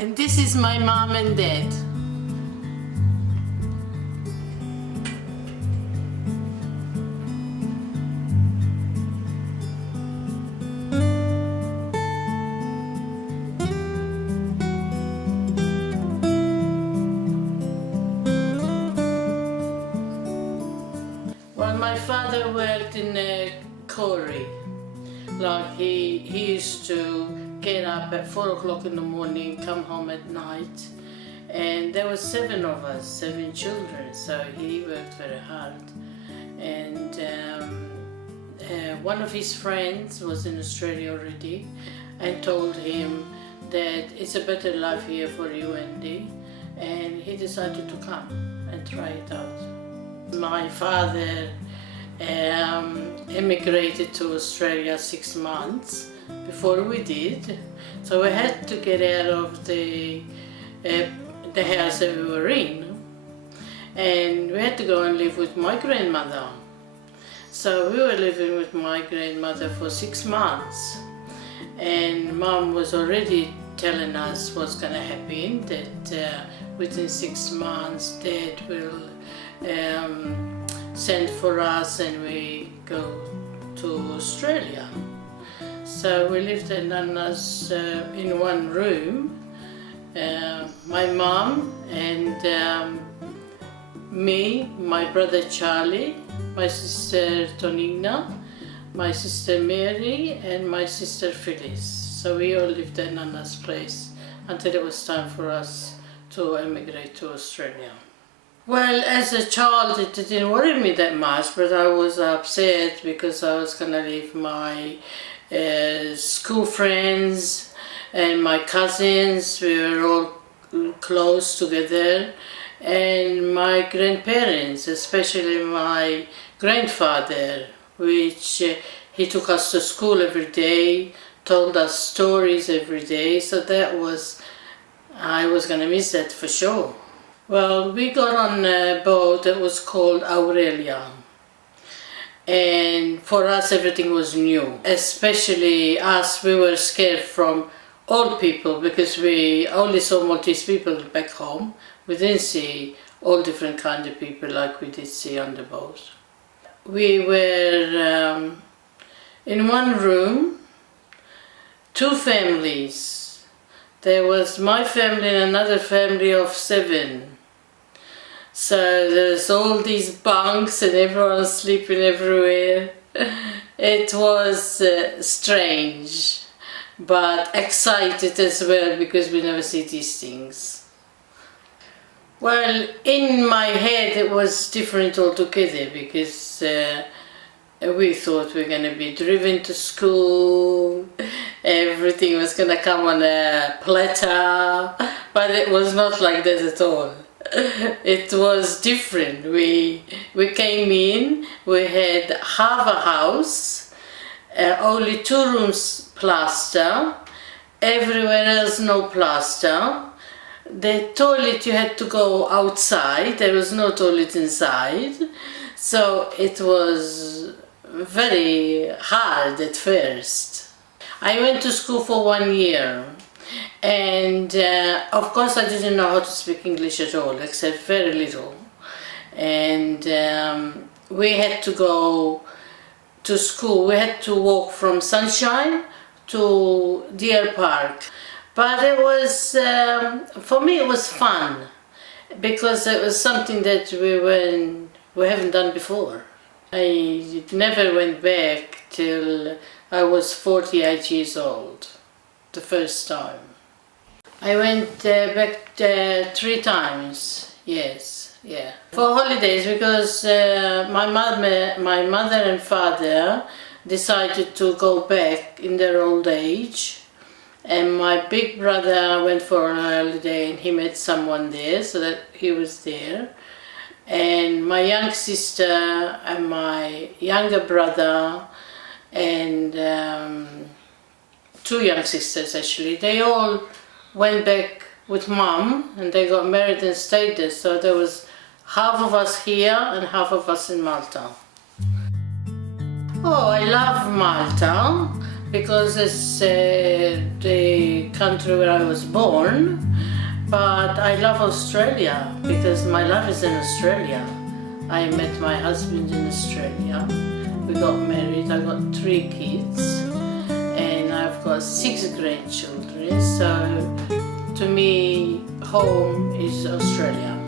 And this is my mom and dad. Well, my father worked in a quarry. Like he used to get up at 4 o'clock in the morning, come home at night, and there were 7 of us, 7 children, so he worked very hard. And one of his friends was in Australia already and told him that it's a better life here for you, Andy, and he decided to come and try it out. My father emigrated to Australia 6 months before we did, so we had to get out of the house that we were in, and we had to go and live with my grandmother. So we were living with my grandmother for 6 months, and Mom was already telling us what's going to happen, that within 6 months Dad will send for us and we go to Australia. So we lived at Nana's in one room, my mom and me, my brother Charlie, my sister Tonina, my sister Mary and my sister Phyllis. So we all lived at Nana's place until it was time for us to emigrate to Australia. Well, as a child it didn't worry me that much, but I was upset because I was going to leave my school friends and my cousins. We were all close together, and my grandparents, especially my grandfather, which he took us to school every day, told us stories every day, so I was going to miss that for sure. Well, we got on a boat that was called Aurelia, and for us everything was new, especially us. We were scared from old people because we only saw Maltese people back home. We didn't see all different kind of people like we did see on the boat. We were in one room, 2 families. There was my family and another family of 7. So there's all these bunks and everyone sleeping everywhere. It was strange, but excited as well because we never see these things. Well, in my head it was different altogether because we thought we were going to be driven to school, everything was going to come on a platter, but it was not like that at all. It was different. We came in, we had half a house, only 2 rooms plaster, everywhere else no plaster. The toilet you had to go outside, there was no toilet inside, so it was very hard at first. I went to school for 1 year, and of course I didn't know how to speak English at all, except very little. And we had to go to school, we had to walk from Sunshine to Deer Park. But it was, for me it was fun, because it was something that we haven't done before. I never went back till I was 48 years old, the first time. I went back 3 times, yes, yeah. For holidays, because my mother and father decided to go back in their old age, and my big brother went for a holiday and he met someone there, so that he was there. And my young sister and my younger brother and 2 young sisters actually, they all went back with Mom and they got married and stayed there, so there was half of us here and half of us in Malta. Oh, I love Malta because it's the country where I was born, but I love Australia because my life is in Australia. I met my husband in Australia. We got married. I got 3 kids, and I've got 6 grandchildren. So to me, home is Australia.